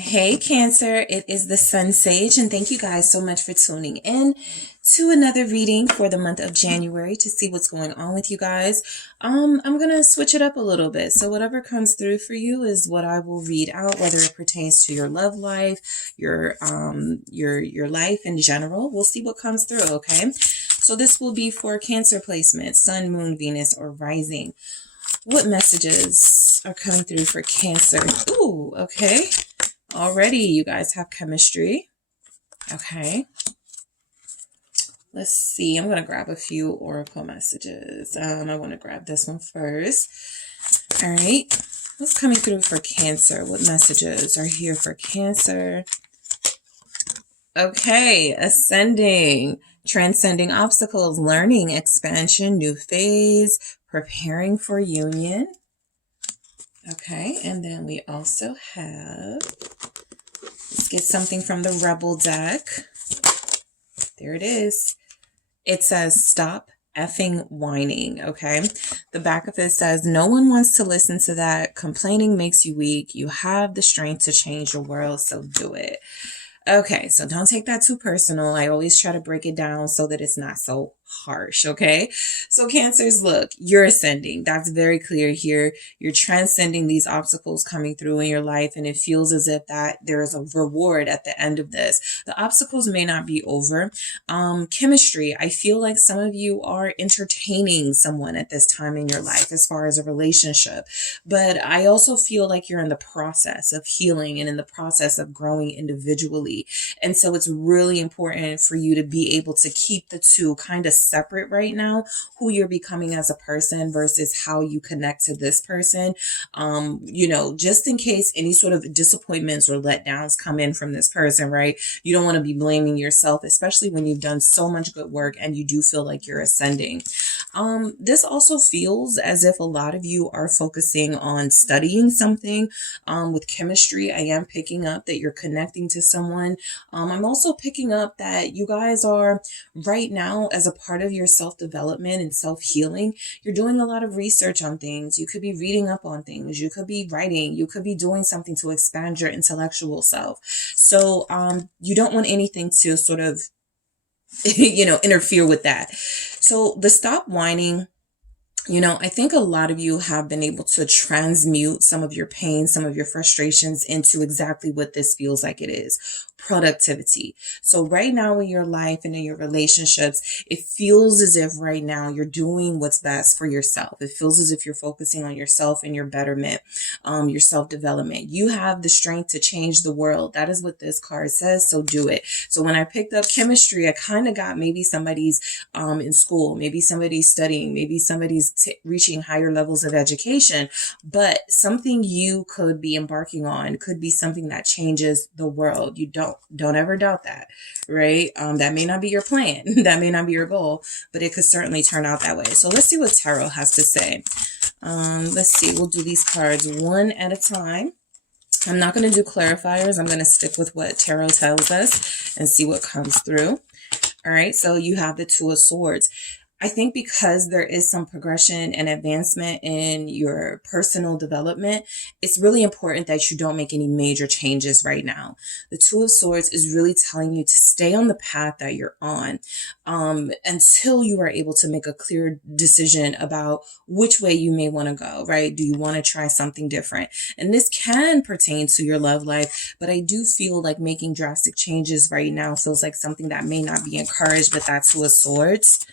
Hey Cancer, it is the Sun Sage, and thank you guys so much for tuning in to another reading for the month of January to see what's going on with you guys. I'm gonna switch it up a little bit. So whatever comes through for you is what I will read out, whether it pertains to your love life, your life in general. We'll see what comes through, okay? So this will be for Cancer placement, Sun, Moon, Venus, or Rising. What messages are coming through for Cancer? Ooh, okay. Already you guys have chemistry. Okay. Let's see. I'm going to grab a few oracle messages. I want to grab this one first. All right. What's coming through for Cancer? What messages are here for Cancer? Okay. Ascending, transcending obstacles, learning, expansion, new phase, preparing for union. Okay, and then we also have, let's get something from the Rebel deck. There it is. It says, stop effing whining, okay? The back of it says, no one wants to listen to that. Complaining makes you weak. You have the strength to change your world, so do it. Okay, so don't take that too personal. I always try to break it down so that it's not so harsh, okay? So Cancers, look, you're ascending. That's very clear here. You're transcending these obstacles coming through in your life, and it feels as if that there is a reward at the end of this. The obstacles may not be over. Chemistry, I feel like some of you are entertaining someone at this time in your life as far as a relationship, but I also feel like you're in the process of healing and in the process of growing individually. And so it's really important for you to be able to keep the two kind of separate right now, who you're becoming as a person versus how you connect to this person. Just in case any sort of disappointments or letdowns come in from this person, right? You don't want to be blaming yourself, especially when you've done so much good work and you do feel like you're ascending. This also feels as if a lot of you are focusing on studying something. With chemistry, I am picking up that you're connecting to someone. I'm also picking up that you guys are right now, as a part of your self-development and self-healing, you're doing a lot of research on things. You could be reading up on things. You could be writing. You could be doing something to expand your intellectual self. So you don't want anything to sort of, interfere with that. So the stop whining, I think a lot of you have been able to transmute some of your pain, some of your frustrations into exactly what this feels like it is. Productivity. So right now in your life and in your relationships, it feels as if right now you're doing what's best for yourself. It feels as if you're focusing on yourself and your betterment, your self-development. You have the strength to change the world. That is what this card says. So do it. So when I picked up chemistry, I kind of got maybe somebody's in school, maybe somebody's studying, maybe somebody's reaching higher levels of education, but something you could be embarking on could be something that changes the world. You don't ever doubt that, right? That may not be your plan. That may not be your goal, but it could certainly turn out that way. So let's see what Tarot has to say. Let's see. We'll do these cards one at a time. I'm not going to do clarifiers. I'm going to stick with what Tarot tells us and see what comes through. All right. So you have the Two of Swords. I think because there is some progression and advancement in your personal development, it's really important that you don't make any major changes right now. The Two of Swords is really telling you to stay on the path that you're on until you are able to make a clear decision about which way you may want to go, right? Do you want to try something different? And this can pertain to your love life, but I do feel like making drastic changes right now feels like something that may not be encouraged with that Two of Swords.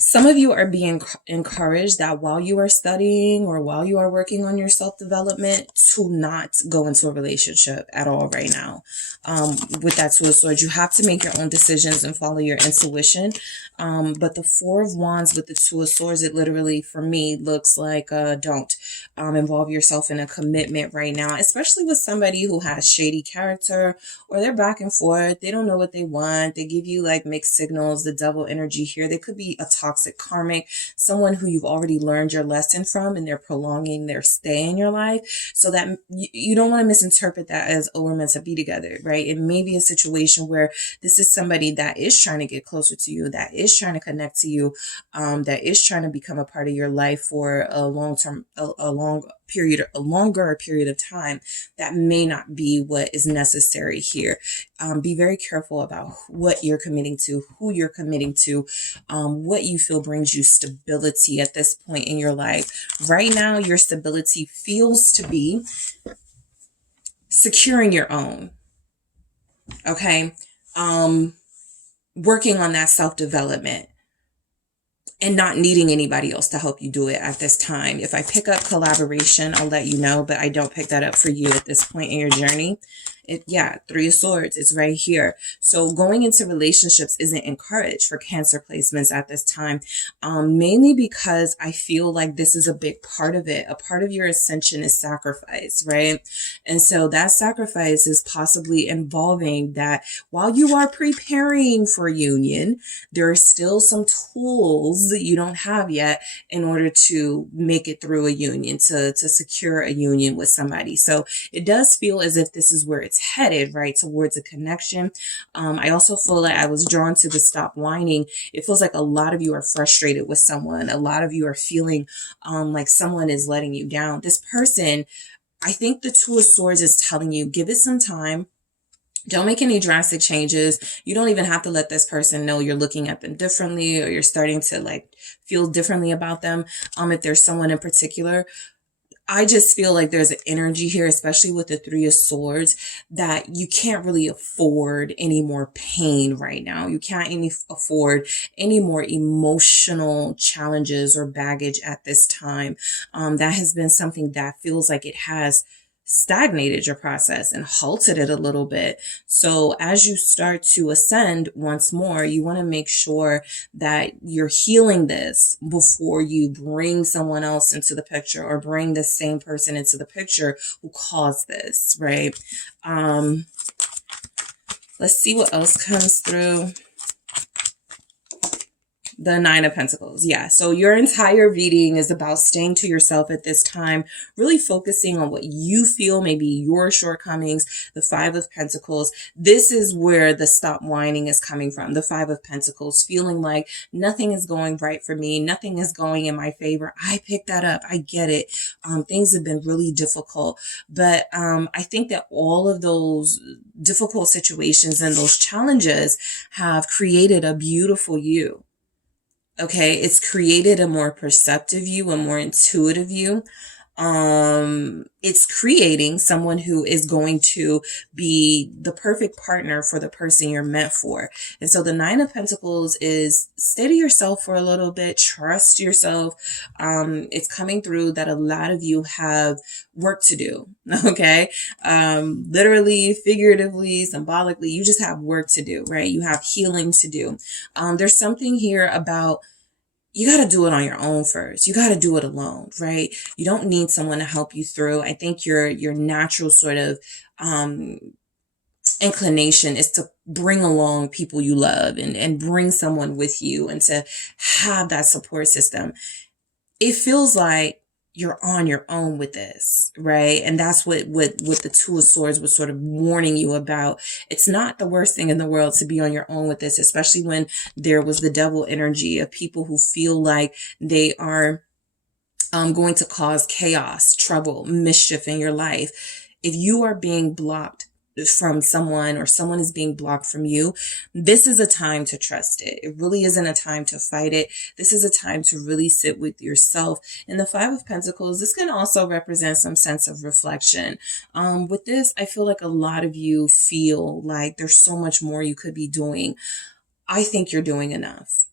Some of you are being encouraged that while you are studying or while you are working on your self-development, to not go into a relationship at all right now. With that Two of Swords, you have to make your own decisions and follow your intuition. But the Four of Wands with the Two of Swords, it literally, for me, looks like don't involve yourself in a commitment right now, especially with somebody who has shady character or they're back and forth. They don't know what they want. They give you like mixed signals, the double energy here. They could be a toxic toxic karmic, someone who you've already learned your lesson from and they're prolonging their stay in your life. So that you don't want to misinterpret that as, oh, we're meant to be together, right? It may be a situation where this is somebody that is trying to get closer to you, that is trying to connect to you, that is trying to become a part of your life for a longer period of time. That may not be what is necessary here. Be very careful about what you're committing to, who you're committing to, what you feel brings you stability at this point in your life. Right now, your stability feels to be securing your own. Okay. Working on that self-development and not needing anybody else to help you do it at this time. If I pick up collaboration, I'll let you know, but I don't pick that up for you at this point in your journey. Three of Swords, it's right here. So going into relationships isn't encouraged for Cancer placements at this time, mainly because I feel like this is a big part of it. A part of your ascension is sacrifice, right? And so that sacrifice is possibly involving that while you are preparing for union, there are still some tools that you don't have yet in order to make it through a union, to secure a union with somebody. So it does feel as if this is where it's headed, right, towards a connection. I also feel like I was drawn to the stop whining. It feels like a lot of you are frustrated with someone. A lot of you are feeling like someone is letting you down. This person, I think the Two of Swords is telling you, give it some time. Don't make any drastic changes. You don't even have to let this person know you're looking at them differently or you're starting to like feel differently about them. If there's someone in particular, I just feel like there's an energy here, especially with the Three of Swords, that you can't really afford any more pain right now. You can't afford any more emotional challenges or baggage at this time. That has been something that feels like it has stagnated your process and halted it a little bit. So as you start to ascend once more, you want to make sure that you're healing this before you bring someone else into the picture or bring the same person into the picture who caused this, right? Let's see what else comes through. The Nine of Pentacles. Yeah. So your entire reading is about staying to yourself at this time, really focusing on what you feel may be your shortcomings. The Five of Pentacles. This is where the stop whining is coming from. The Five of Pentacles, feeling like nothing is going right for me. Nothing is going in my favor. I picked that up. I get it. Things have been really difficult, but I think that all of those difficult situations and those challenges have created a beautiful you. Okay, it's created a more perceptive you, a more intuitive you. It's creating someone who is going to be the perfect partner for the person you're meant for. And so the Nine of Pentacles is stay to yourself for a little bit, trust yourself. It's coming through that a lot of you have work to do. Okay. Literally, figuratively, symbolically, you just have work to do, right? You have healing to do. There's something here about you got to do it on your own first. You got to do it alone, right? You don't need someone to help you through. I think your natural sort of inclination is to bring along people you love and bring someone with you and to have that support system. It feels like you're on your own with this, right? And that's what the Two of Swords was sort of warning you about. It's not the worst thing in the world to be on your own with this, especially when there was the devil energy of people who feel like they are going to cause chaos, trouble, mischief in your life. If you are being blocked from someone or someone is being blocked from you, this is a time to trust it. It really isn't a time to fight it. This is a time to really sit with yourself. And the Five of Pentacles, this can also represent some sense of reflection. With this, I feel like a lot of you feel like there's so much more you could be doing. I think you're doing enough.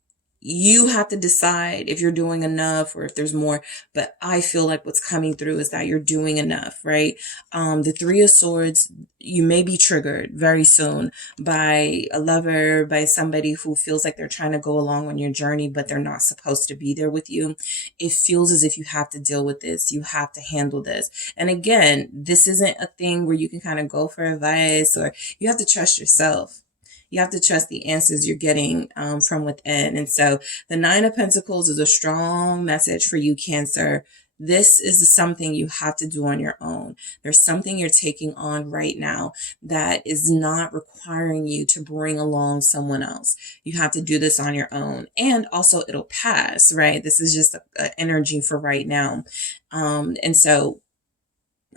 You have to decide if you're doing enough or if there's more, but I feel like what's coming through is that you're doing enough, right? The Three of Swords, you may be triggered very soon by a lover, by somebody who feels like they're trying to go along on your journey, but they're not supposed to be there with you. It feels as if you have to deal with this. You have to handle this. And again, this isn't a thing where you can kind of go for advice or you have to trust yourself. You have to trust the answers you're getting from within. And so the Nine of Pentacles is a strong message for you, Cancer. This is something you have to do on your own. There's something you're taking on right now that is not requiring you to bring along someone else. You have to do this on your own. And also it'll pass, right? This is just an energy for right now. And so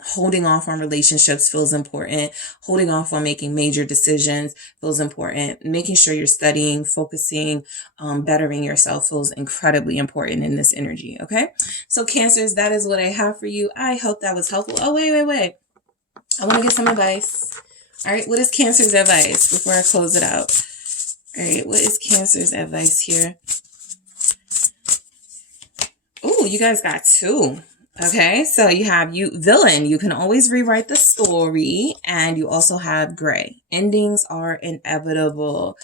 holding off on relationships feels important. Holding off on making major decisions feels important. Making sure you're studying, focusing, bettering yourself feels incredibly important in this energy. Okay. So Cancers, that is what I have for you. I hope that was helpful. Oh, wait. I want to get some advice. All right. What is Cancer's advice before I close it out? All right. What is Cancer's advice here? Oh, you guys got two. Okay, so you have villain. You can always rewrite the story. And you also have gray. Endings are inevitable.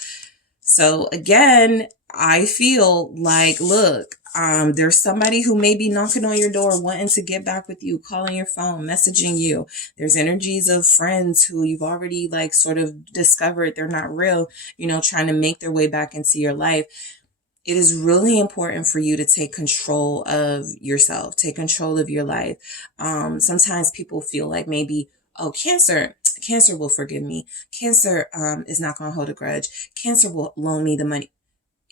So again, I feel like, look, there's somebody who may be knocking on your door, wanting to get back with you, calling your phone, messaging you. There's energies of friends who you've already like sort of discovered they're not real, trying to make their way back into your life. It is really important for you to take control of yourself, take control of your life. Sometimes people feel like maybe, oh, Cancer will forgive me. Cancer is not going to hold a grudge. Cancer will loan me the money.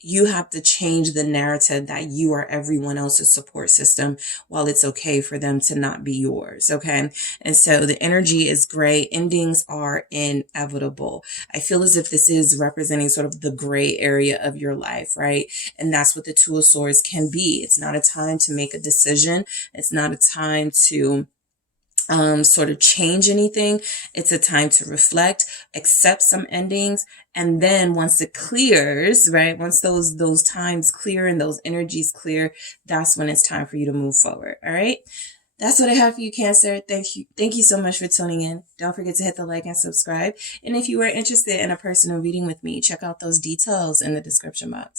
You have to change the narrative that you are everyone else's support system while it's okay for them to not be yours. Okay. And so the energy is gray. Endings are inevitable. I feel as if this is representing sort of the gray area of your life, right? And that's what the Two of Swords can be. It's not a time to make a decision. It's not a time to sort of change anything. It's a time to reflect, accept some endings, and then once it clears, right? Once those times clear and those energies clear, that's when it's time for you to move forward. All right. That's what I have for you, Cancer. Thank you so much for tuning in. Don't forget to hit the like and subscribe. And if you are interested in a personal reading with me, check out those details in the description box.